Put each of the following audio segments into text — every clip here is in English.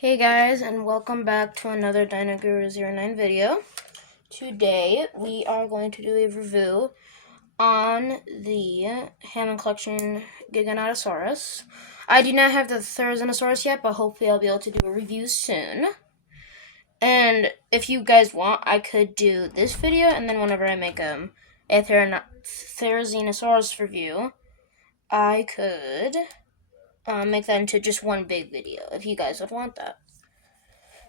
Hey guys, and welcome back to another DinoGuru09 video. Today we are going to do a review on the Hammond collection Giganotosaurus. I do not have the Therizinosaurus yet, but hopefully I'll be able to do a review soon. And if you guys want, I could do this video, and then whenever I make a Therizinosaurus review, I could make that into just one big video, if you guys would want that.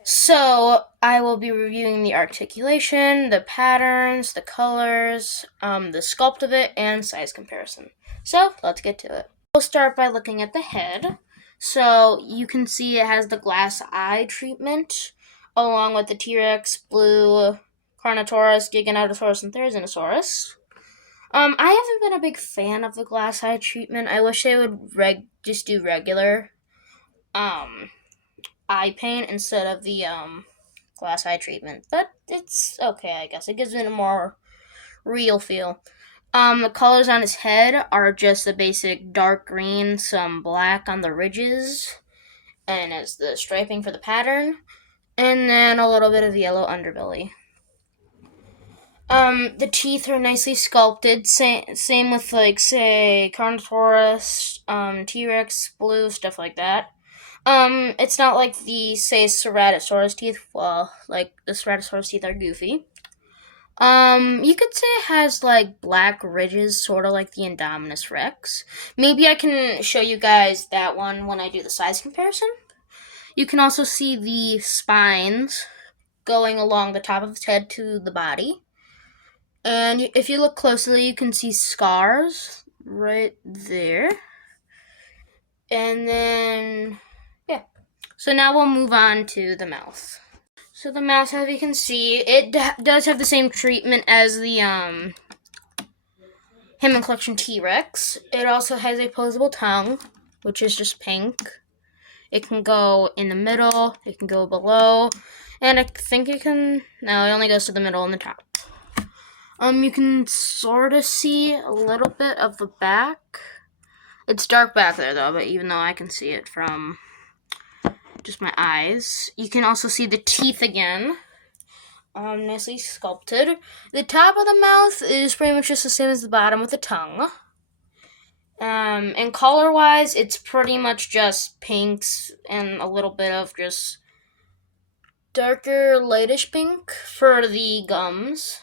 So, I will be reviewing the articulation, the patterns, the colors, the sculpt of it, and size comparison. So, let's get to it. We'll start by looking at the head. So, you can see it has the glass eye treatment, along with the T-Rex, Blue, Carnotaurus, Giganotosaurus, and Therizinosaurus. I haven't been a big fan of the glass eye treatment. I wish they would just do regular, eye paint instead of the glass eye treatment, but it's okay, I guess. It gives it a more real feel. The colors on his head are just the basic dark green, some black on the ridges, and as the striping for the pattern, and then a little bit of yellow underbelly. The teeth are nicely sculpted, same with, like, say, Carnotaurus, T-Rex, Blue, stuff like that. It's not like the, say, Ceratosaurus teeth. Well, like, the Ceratosaurus teeth are goofy. You could say it has, like, black ridges, sort of like the Indominus Rex. Maybe I can show you guys that one when I do the size comparison. You can also see the spines going along the top of its head to the body. And if you look closely, you can see scars right there. And then, yeah. So now we'll move on to the mouth. So the mouth, as you can see, it does have the same treatment as the Hammond collection T-Rex. It also has a posable tongue, which is just pink. It can go in the middle, it can go below, and I think it can, no, it only goes to the middle and the top. You can sort of see a little bit of the back. It's dark back there, though, but even though I can see it from just my eyes. You can also see the teeth again. Nicely sculpted. The top of the mouth is pretty much just the same as the bottom with the tongue. And color-wise, it's pretty much just pinks and a little bit of just darker, lightish pink for the gums.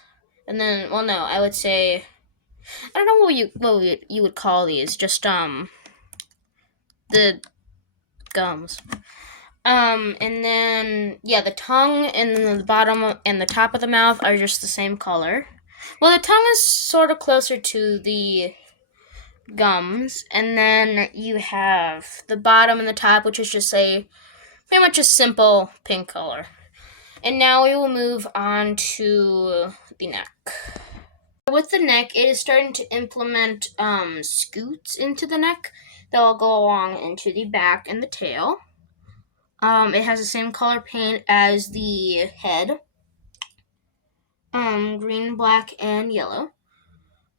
And then, well, no, I would say, I don't know what you would call these. Just the gums. And then, yeah, the tongue and the bottom and the top of the mouth are just the same color. Well, the tongue is sort of closer to the gums, and then you have the bottom and the top, which is just pretty much a simple pink color. And now we will move on to the neck. With the neck, it is starting to implement scoots into the neck that will go along into the back and the tail. It has the same color paint as the head. Green, black, and yellow.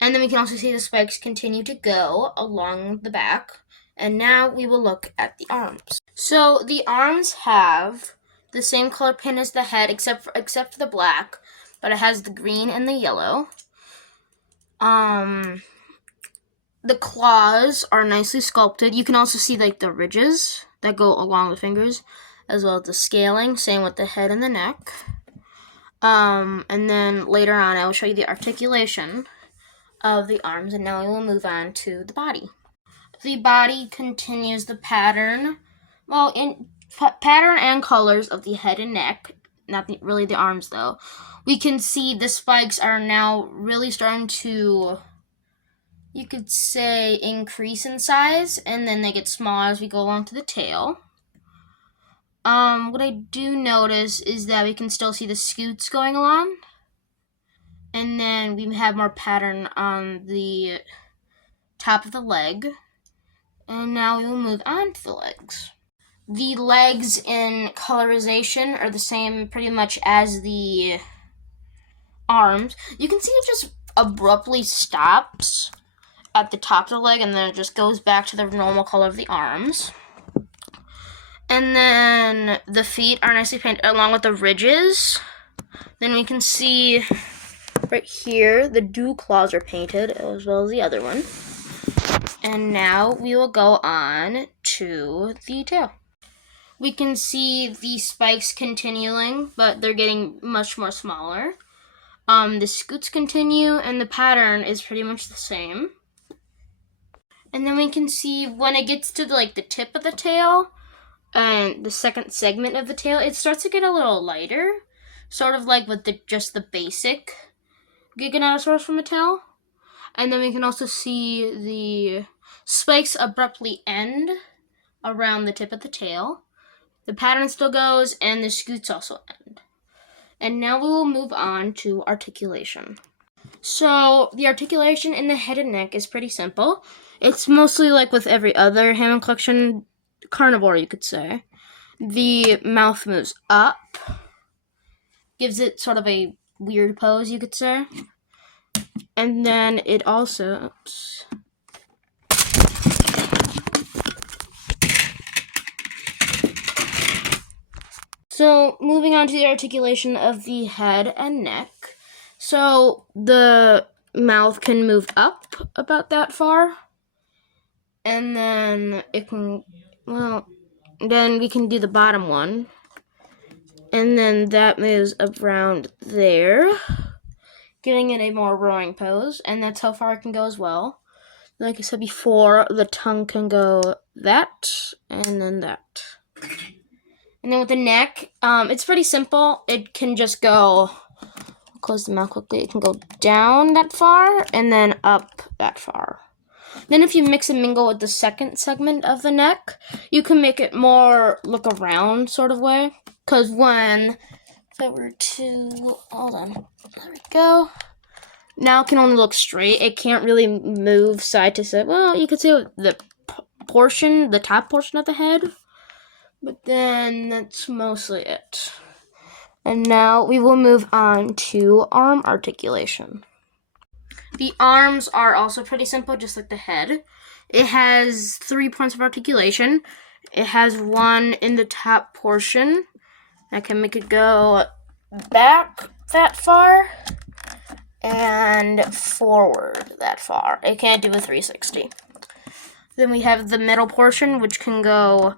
And then we can also see the spikes continue to go along the back. And now we will look at the arms. So the arms have the same color paint as the head, except for the black, but it has the green and the yellow. The claws are nicely sculpted. You can also see, like, the ridges that go along the fingers, as well as the scaling, same with the head and the neck. And then later on, I will show you the articulation of the arms, and now we will move on to the body. The body continues the pattern, well, in pattern and colors of the head and neck, not really the arms, though. We can see the spikes are now really starting to, you could say, increase in size, and then they get smaller as we go along to the tail. What I do notice is that we can still see the scoots going along, and then we have more pattern on the top of the leg, and now we will move on to the legs. The legs in colorization are the same pretty much as the arms. You can see it just abruptly stops at the top of the leg, and then it just goes back to the normal color of the arms. And then the feet are nicely painted along with the ridges. Then we can see right here the dew claws are painted as well as the other one. And now we will go on to the tail. We can see the spikes continuing, but they're getting much more smaller. The scoots continue, and the pattern is pretty much the same. And then we can see when it gets to the tip of the tail and the second segment of the tail, it starts to get a little lighter, sort of like with just the basic giganotosaurus from the tail. And then we can also see the spikes abruptly end around the tip of the tail. The pattern still goes, and the scoots also end. And now we will move on to articulation. So the articulation in the head and neck is pretty simple. It's mostly like with every other Hammond collection carnivore, you could say. The mouth moves up, gives it sort of a weird pose, you could say. And then it also... So moving on to the articulation of the head and neck. So the mouth can move up about that far. And then it can, then we can do the bottom one. And then that moves around there, giving it a more roaring pose. And that's how far it can go as well. Like I said before, the tongue can go that, and then that. And then with the neck, it's pretty simple. It can just go, I'll close the mouth quickly, it can go down that far, and then up that far. Then if you mix and mingle with the second segment of the neck, you can make it more look around sort of way. Because if I were to, hold on, there we go. Now it can only look straight. It can't really move side to side. Well, you could say the top portion of the head. But then that's mostly it. And now we will move on to arm articulation. The arms are also pretty simple, just like the head. It has 3 points of articulation. It has one in the top portion that can make it go back that far and forward that far. It can't do a 360. Then we have the middle portion, which can go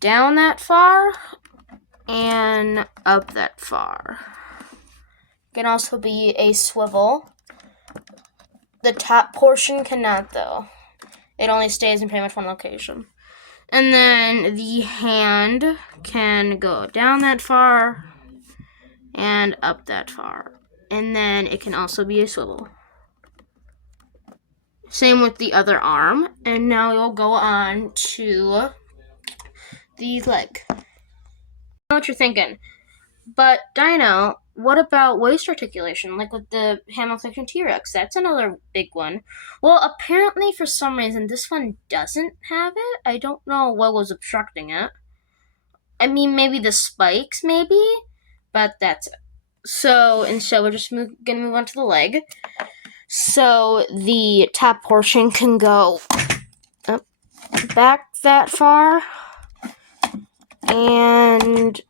down that far and up that far. It can also be a swivel. The top portion cannot, though. It only stays in pretty much one location. And then the hand can go down that far and up that far. And then it can also be a swivel. Same with the other arm. And now we'll go on to the leg. I know what you're thinking. But, Dino, what about waist articulation? Like with the Hammond collection T-Rex, that's another big one. Well, apparently for some reason this one doesn't have it. I don't know what was obstructing it. I mean, maybe the spikes, maybe? But that's it. So, instead we're just gonna move on to the leg. So, the top portion can go up, back that far and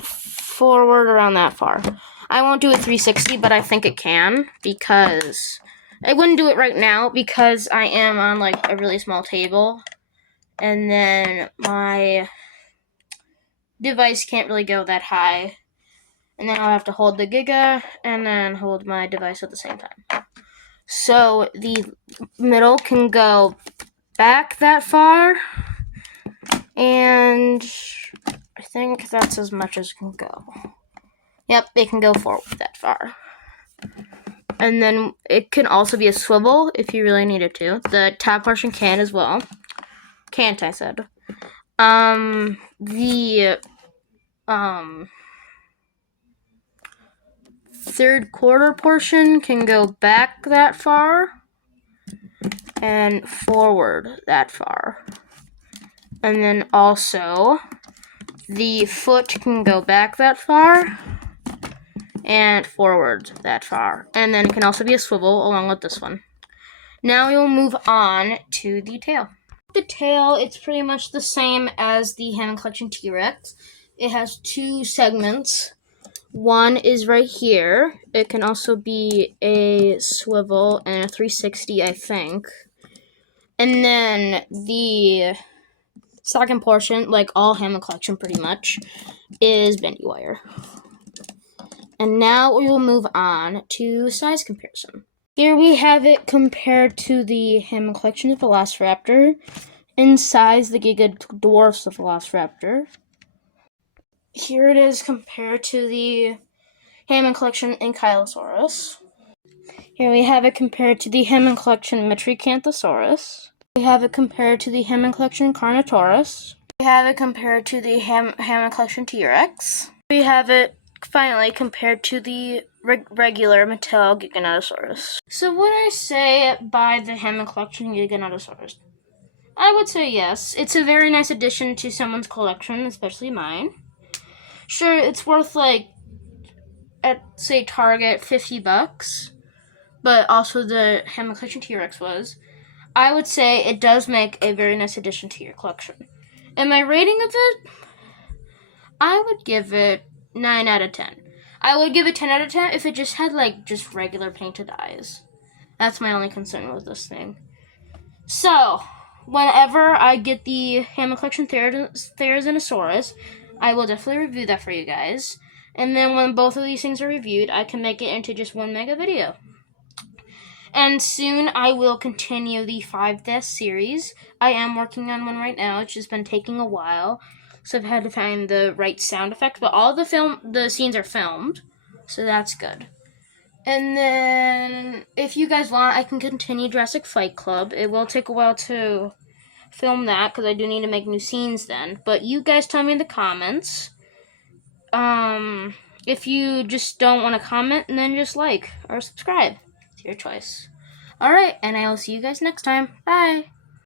forward around that far. I won't do a 360, but I think it can, because I wouldn't do it right now because I am on like a really small table, and then my device can't really go that high, and then I'll have to hold the Giga and then hold my device at the same time. So the middle can go back that far, and I think that's as much as it can go. Yep, it can go forward that far. And then it can also be a swivel if you really needed to. The top portion can as well. Can't, I said. The third quarter portion can go back that far and forward that far. And then also the foot can go back that far and forward that far. And then it can also be a swivel along with this one. Now we will move on to the tail. the tail, it's pretty much the same as the Hammond Collection T-Rex. It has two segments. One is right here. It can also be a swivel and a 360, I think. And then the second portion, like all Hammond Collection pretty much, is bendy wire. And now we will move on to size comparison. Here we have it compared to the Hammond Collection Velociraptor. In size, the Giga dwarfs the Velociraptor. Here it is compared to the Hammond Collection Ankylosaurus. Here we have it compared to the Hammond Collection Metricanthosaurus. We have it compared to the Hammond Collection Carnotaurus. We have it compared to the Hammond Collection T-Rex. We have it finally compared to the regular Mattel Giganotosaurus. So would I say buy the Hammond Collection Giganotosaurus? I would say yes. It's a very nice addition to someone's collection, especially mine. Sure, it's worth at say Target $50, but also the Hammond Collection T-Rex was. I would say it does make a very nice addition to your collection. And my rating of it, I would give it 9 out of 10. I would give it 10 out of 10 if it just had just regular painted eyes. That's my only concern with this thing. So, whenever I get the Hammond Collection Therizinosaurus, I will definitely review that for you guys. And then when both of these things are reviewed, I can make it into just one mega video. And soon I will continue the 5 series. I am working on one right now. It's just been taking a while. So I've had to find the right sound effects. But all the scenes are filmed. So that's good. And then if you guys want, I can continue Jurassic Fight Club. It will take a while to film that because I do need to make new scenes then. But you guys tell me in the comments. If you just don't want to comment, then just like or subscribe. It's your choice. Alright, and I will see you guys next time. Bye!